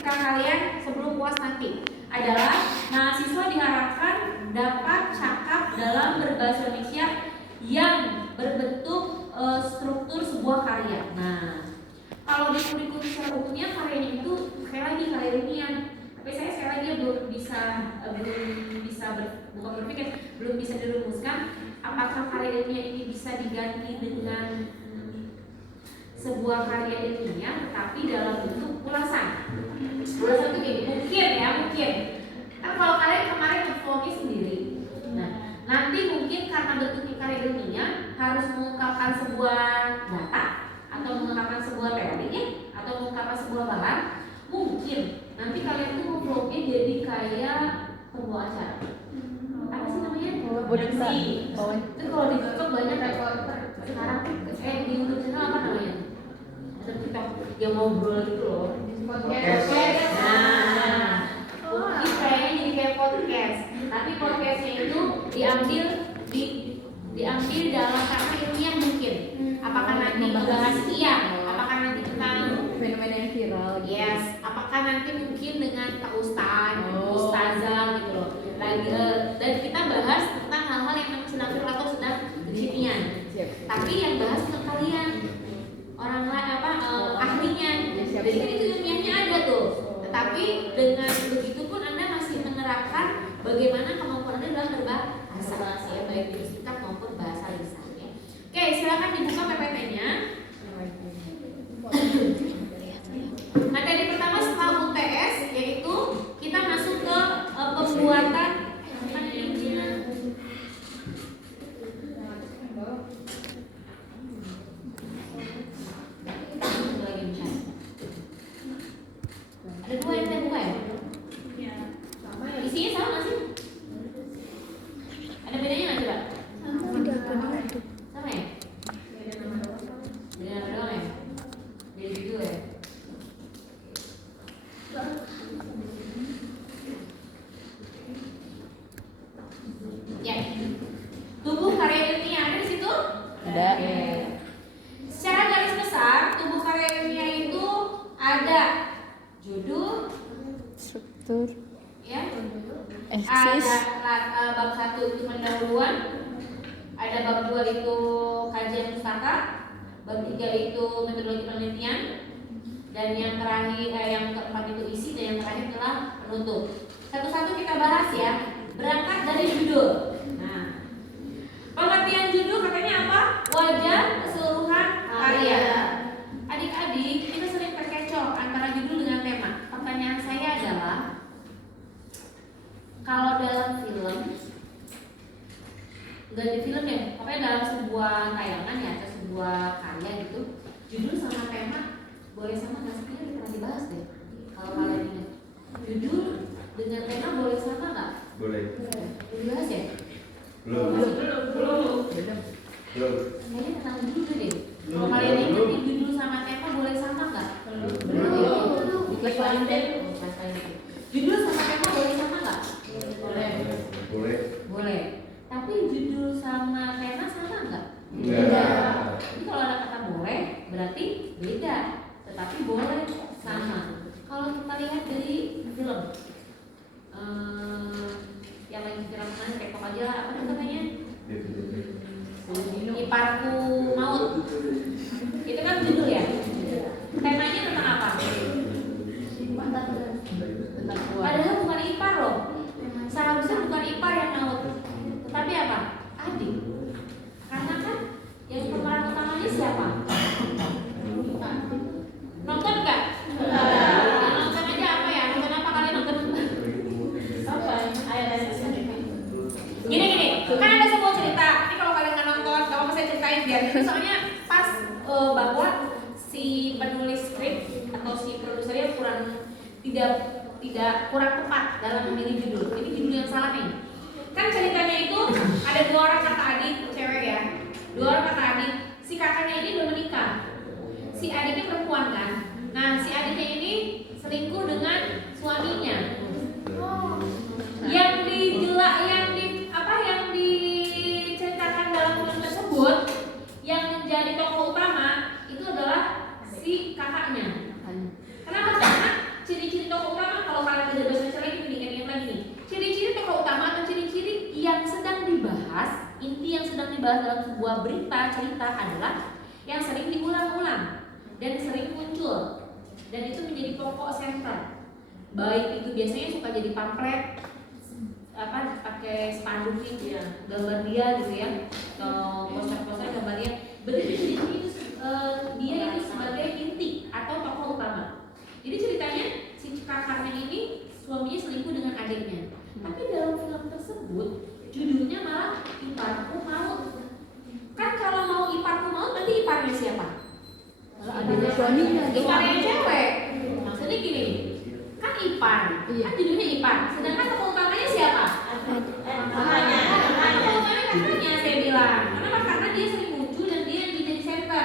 ketika kalian sebelum UAS nanti adalah mahasiswa diharapkan dapat cakap dalam berbahasa Indonesia yang berbentuk struktur sebuah karya. Nah, kalau di kurikulum secara umumnya karyanya itu sekali lagi karya ilmiah. Tapi saya sekali lagi belum bisa dirumuskan apakah karya ilmiah ini bisa diganti dengan sebuah karya ilmiah tapi dalam bentuk ulasan. Ulasan itu gini, mungkin. Kan kalau kalian kemarin nge-vlognya sendiri, nah nanti mungkin karena bentuknya karya ilmiah harus mengungkapkan sebuah data atau mengungkapkan sebuah teori atau mengungkapkan sebuah bahan, mungkin nanti kalian tuh nge-vlognya jadi kayak pembawa acara. Apa sih namanya? Itu kalau di TikTok banyak sekarang di YouTube channel apa namanya? Ada TikTok yang ngobrol gitu loh. Podcast. Nah, mungkin kayaknya jadi kayak podcast. Tapi podcastnya itu diambil dalam karena ilmiah mungkin. Apakah nanti membahas apakah nanti tentang fenomena yang viral? Yes. Apakah nanti mungkin dengan Pak Ustazah gitu loh. Dan kita bahas tentang hal-hal yang sedang viral atau sedang kekinian. Tapi yang bahas ke kalian orang lain ahlinya. Jadi kan itu ilmiahnya ada tuh. Tetapi dengan begitu pun Anda masih menerapkan bagaimana kemampuan Anda dalam berbahasa ya, baik di singkat maupun bahasa lisan ya. Oke, silakan dibuka PPT-nya. Materi pertama setelah UTS yaitu kita masuk ke pembuatan ada dua yang saya buka ya? Iya. Sama ya. Isinya sama nggak sih? Ada bedanya nggak coba? Sama ya? Beda nama doang ya? Beda judul ya? Ya. Tubuh karya ilmiah ada di situ? Ada. Secara garis besar, tubuh karya ilmiah itu ada judul, struktur, ya, eksis, ada bab 1 itu pendahuluan, ada bab 2 itu kajian pustaka, bab 3 itu metodologi penelitian, dan yang terakhir yang keempat itu isi, dan yang terakhir adalah penutup. Satu-satu kita bahas ya. Berangkat dari judul. Nah, pengertian judul katanya apa? Wajah keseluruhan karya. Adik-adik, kita sering terkecoh antara judul dengan tema. Pertanyaan saya adalah, kalau dalam film, nggak di film ya, pokoknya dalam sebuah tayangan ya atau sebuah karya gitu, judul sama tema boleh sama nggak sih? Kayaknya pernah dibahas deh. Kalau kalian ingat, judul dengan tema boleh sama nggak? Boleh. Dibahas ya? Belum. Kayaknya tentang judul deh. Kalau kalian ingat nih, judul sama tema boleh sama nggak? Belum. Dikecualiin deh. Judul sama tema boleh sama nggak? Boleh. Tapi judul sama tema sama nggak? Enggak. Jadi kalau ada kata boleh, berarti beda. Tetapi boleh sama. Kalau kita lihat dari film, yang lagi viral kemarin TikTok aja, apa namanya? Iparku Maut. Itu kan judul ya. Temanya tentang apa? Padahal bukan ipar loh. Seharusnya bukan ipar yang maut, tetapi apa? Adik. Karena kan yang pemeran utamanya siapa? Nonton nggak? Nonton aja apa ya? Nonton apa kalian nonton? Apa? Gini. Kan ada sebuah cerita. Ini kalau kalian nggak nonton, gak apa-apa saya ceritain biar. Soalnya pas bahwa si penulis skrip atau si produsernya kurang tepat dalam memilih judul. Ini judul yang salah nih. Kan ceritanya itu ada 2 orang kakak adik, cewek ya. 2 orang kakak adik. Si kakaknya ini udah menikah. Si adiknya perempuan kan. Nah, si adiknya ini selingkuh dengan suaminya. Yang diceritakan dalam film tersebut, yang menjadi tokoh utama itu adalah si kakaknya. Kenapa? Karena ciri-ciri tokoh dalam sebuah berita cerita adalah yang sering diulang-ulang dan sering muncul dan itu menjadi pokok center. Baik itu biasanya suka jadi pamflet apa pakai spanduk gitu ya, gambar dia gitu ya, atau poster-poster gambar dia. Berarti itu dia itu sebagai inti atau tokoh utama. Jadi ceritanya si kakaknya ini suaminya selingkuh dengan adiknya. Tapi dalam film tersebut judulnya malah Iparku Maut. Kan kalau mau Iparku Maut berarti iparnya siapa? Adiknya suaminya. Iparnya cewek. Maksudnya gini, kan ipar, kan judulnya ipar. Sedangkan tokoh utamanya siapa? Kakaknya. Tokoh utamanya kakaknya saya bilang. Kenapa? Karena dia sering muncul dan dia yang jadi center.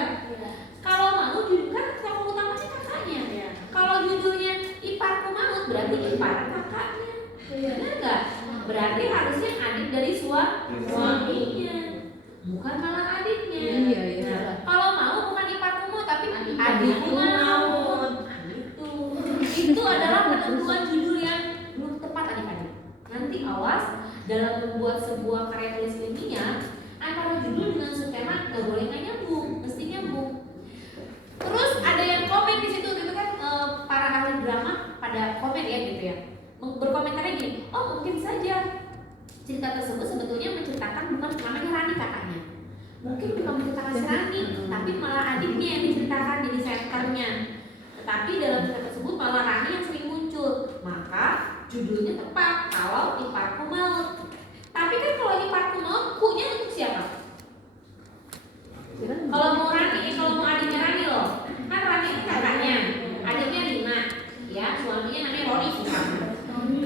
Kalau mau judul kan tokoh utamanya kakaknya. Kalau judulnya Iparku Maut berarti ipar kakaknya. Benar nggak? Berarti harusnya adik dari suaminya, bukan malah adiknya. Iya. Nah, kalau mau bukan Iparku Maut tapi adikku maut. Itu adalah penentuan judul yang belum tepat adik-adik. Nanti awas dalam membuat sebuah karya tulis ilmiah antara judul dengan subtema nggak boleh nggak nyambung, mesti nyambung. Terus ada yang komen di situ gitu kan, para ahli drama pada komen ya gitu ya, berkomentarnya gini, oh mungkin saja cerita tersebut sebetulnya menceritakan bukan namanya Rani kakaknya, mungkin bukan menceritakan si Rani, tapi malah adiknya yang diceritakan jadi senternya. Tetapi dalam cerita tersebut malah Rani yang sering muncul, maka judulnya tepat kalau Iparku Maut. Tapi kan kalau Iparku Maut, ku-nya untuk siapa? Kalau mau Rani, kalau mau adiknya Rani loh, kan Rani itu kakaknya, adiknya Rina, ya suaminya namanya Roni.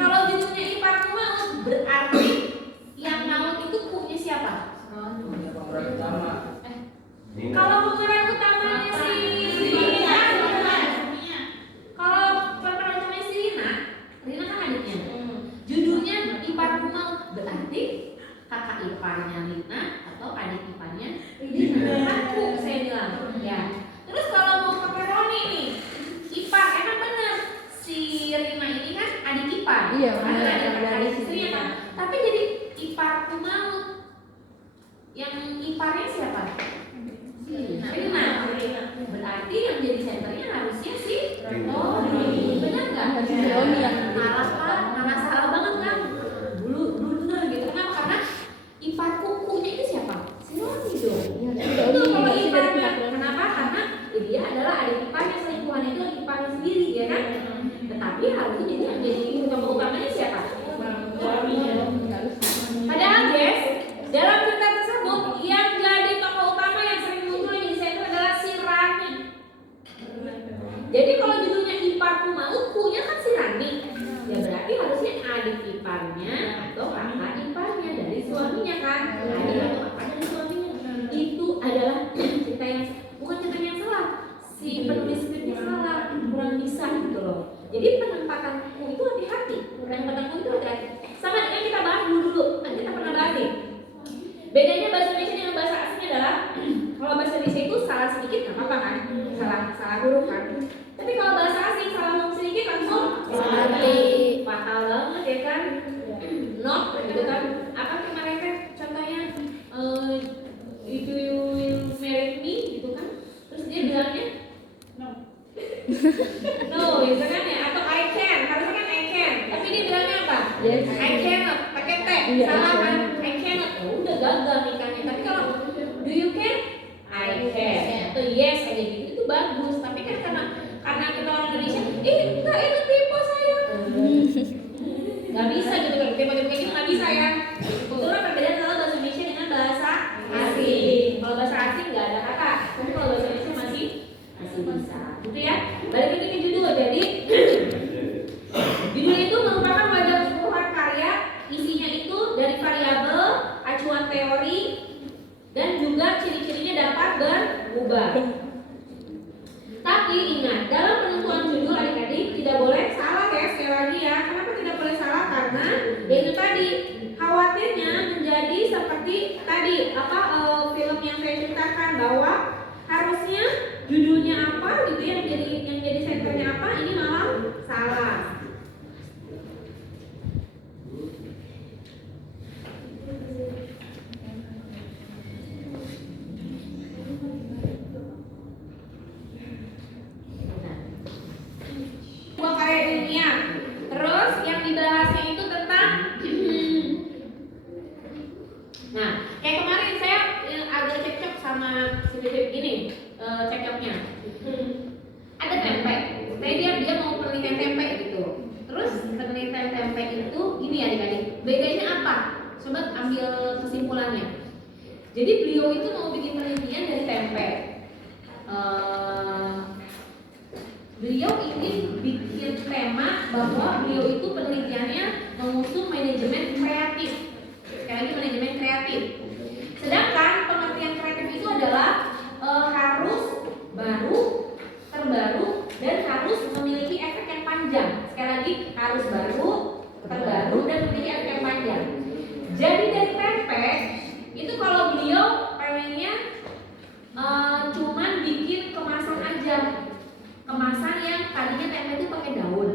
Kalau judulnya Iparku Maut, berarti yang maut itu ku-nya siapa? Kalau pemeran utamanya si Rina, kalau pemeran utamanya si Rina kan adiknya. Judulnya Iparku Maut, berarti kakak iparnya Rina atau adik iparnya Rina. Aku saya bilang ya. Terus kalau mau pakai Roni nih, ipar emang bener si Rina ini kan adik ipar. Iya, kan benar. adik istrinya kan. Tapi jadi Iparku Maut. Yang iparnya siapa? Rina. Berarti yang jadi senternya harusnya si Roni. Benar nggak? Si Roni yang malah kan, malah salah banget kan? Blunder gitu. Kenapa? Karena ipar kukunya itu siapa? Si Roni dong. Itu kalau iparnya. Kenapa? Karena dia adalah adik iparnya, selingkuhan itu adik iparnya sendiri, ya kan? Tetapi harusnya jadi yang jadi tokoh utamanya siapa? Padahal guys, dalam cerita tersebut yang jadi tokoh utama yang sering muncul di center adalah si Rani. Jadi kalau judulnya Iparku Maut, ku-nya kan si Rani. Ya berarti harusnya adik iparnya atau kakak iparnya dari suaminya kan? Adik atau kakak dari suaminya. Itu adalah cerita yang bukan cerita yang salah. Si penulis skripnya salah, kurang bisa gitu loh. Jadi penempatan ku itu hati-hati. Penempatan ku itu hati-hati. Sama dengan kita bahas dulu. Nah, kita pernah bahas nih. Bedanya bahasa Indonesia dengan bahasa asing adalah kalau bahasa Indonesia itu salah sedikit nggak apa-apa kan, salah huruf kan. Tapi kalau bahasa asing salah huruf sedikit langsung fatal banget ya kan. Not gitu kan. Apa kemarin kan contohnya if you will marry me gitu kan. Terus dia bilangnya no gitu kan ya, atau I can, harusnya kan I can. Tapi dia bilangnya apa? Yes. I cannot, pakai T. Iya, Salah I kan? I cannot. Oh, udah gagal nikahnya. Tapi kalau do you can? I can. Atau yes aja gitu itu bagus. Tapi kan karena kita orang Indonesia, enggak itu tipe saya. Gak bisa gitu kan. Tipe-tipe kayak gitu gak bisa ya. Itulah perbedaan antara bahasa Indonesia dengan bahasa asing. Kalau bahasa asing nggak ada kata. Tapi kalau bahasa Indonesia masih bisa. Gitu ya. Balik lagi ke judul. Jadi judul itu merupakan wadah keseluruhan karya, isinya itu dari variabel, acuan teori, dan juga ciri-cirinya dapat berubah. Tapi ingat, dalam penentuan judul adik-adik tidak boleh salah ya, sekali lagi ya. Kenapa tidak boleh salah? Karena ya itu tadi, khawatirnya menjadi seperti tadi film yang saya ceritakan bahwa harusnya judulnya apa gitu ya, yang jadi senternya apa, ini malah salah. Bedanya apa? Coba ambil kesimpulannya. Jadi beliau itu mau bikin penelitian dari tempe. Beliau ingin bikin tema bahwa beliau itu penelitiannya mengusung manajemen kreatif. Sekali lagi manajemen kreatif. Sedangkan pengertian kreatif itu adalah harus baru, terbaru, dan harus memiliki efek yang panjang. Sekali lagi harus baru, terbaru, dan memiliki efek yang panjang. Jadi dari tempe itu kalau beliau pengennya cuman bikin kemasan aja, kemasan yang tadinya tempe itu pakai daun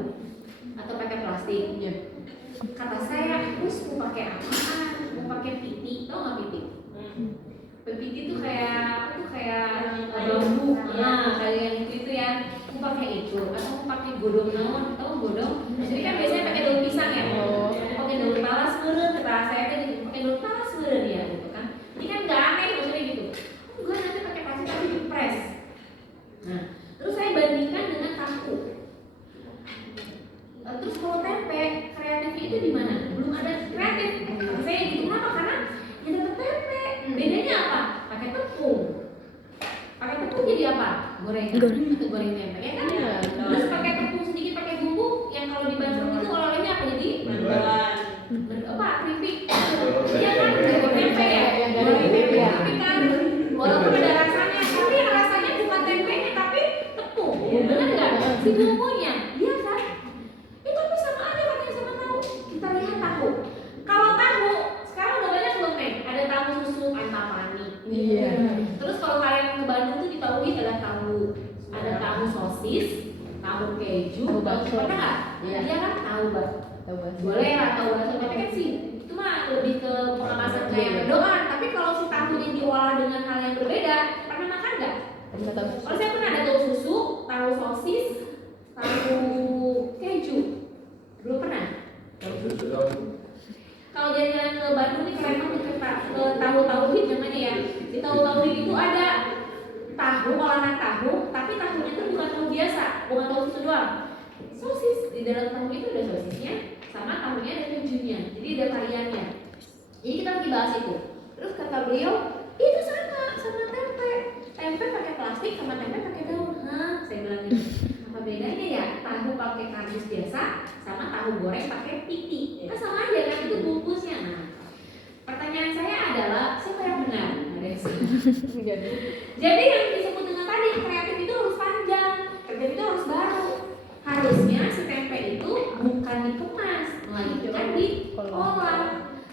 atau pakai plastik. Kata saya, terus mau pakai apaan? Mau pakai piti, tau nggak piti? Piti itu kayak apa tuh, kayak bambu, kayak yang itu ya. Mau pakai itu atau mau pakai godong naon? Tahu godong? Jadi kan biasanya pakai daun pisang ya. Pakai daun talas meureun, kata saya tadi pakai daun talas meureun ya, gitu kan. Ini kan nggak aneh maksudnya gitu. Enggak, nanti pakai plastik tapi dipres. Nah, terus saya bandingkan dengan tahu. Terus kalau tempe, kreatifnya itu di mana? Belum ada kreatif. Saya gitu, kenapa? Karena ya tetap tempe. Bedanya apa? Pakai tepung. Pakai tepung jadi apa? Gorengan. Atau goreng tempe, ya kan? Terus pakai tepung sedikit, pakai bumbu yang kalau di Bandung itu oleh-olehnya apa jadi? Apa? Keripik. Iya kan? Goreng tempe ya. Goreng tempe tapi kan walaupun ada rasanya, tapi yang rasanya bukan tempenya tapi tepung. Benar nggak? Si bumbunya, iya kan? Tapi sama aja katanya sama tahu. Kita lihat tahu. Kalau tahu sekarang udah banyak belum nih? Ada tahu susu, antapani. Iya. Terus kalau kalian ke Bandung tuh di tahu ada tahu, ada tahu sosis, tahu keju, Tahu tahu bakso. pernah nggak? Iya. Iya kan tahu bakso. Tahu bakso. Boleh lah tahu bakso, tapi kan sih itu mah lebih ke pengemasan kayak mendoan. Tapi kalau si tahunya diolah dengan hal yang berbeda, pernah makan nggak? Pernah tahu. Kalau saya pernah ada tahu susu, tahu sosis, tahu keju. Belum pernah? Kalau jalan-jalan ke Bandung nih kalian mau ke tahu-tahu hit namanya ya. Di tahu-tahu hit itu ada tahu, olahan tahu, tapi tahunya itu bukan tahu biasa, bukan tahu susu doang. Sosis, di dalam tahu itu ada sosisnya, sama tahunya ada kejunya. Jadi ada variannya. Jadi kita lagi bahas itu. Terus kata beliau, itu sama tempe. Tempe pakai plastik sama tempe pakai daun. Hah, saya bilang gitu. Apa bedanya ya? Tahu pakai kardus biasa sama tahu goreng pakai piti. Kan sama aja kan, itu bungkusnya. Nah, pertanyaan saya adalah siapa yang benar? Ada yang salah. Jadi yang disebut dengan tadi kreatif itu harus panjang, kreatif itu harus baru. Harusnya si tempe itu bukan dikemas, melainkan diolah.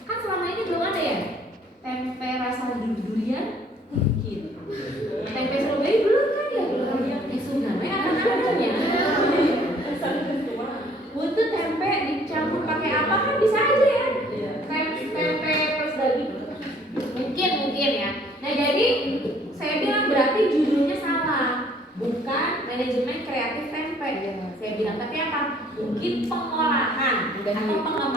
Kan selama ini belum ada ya tempe rasa durian, gitu. Tempe strawberry belum kan ya, belum ada. Sebenarnya akan adanya. Butuh tempe dicampur pakai apa kan bisa aja ya. Tempe plus daging. Mungkin ya. Nah jadi saya bilang berarti judulnya salah, bukan manajemen kreatif tempe. Saya bilang tapi apa? Mungkin pengolahan atau pengemasan.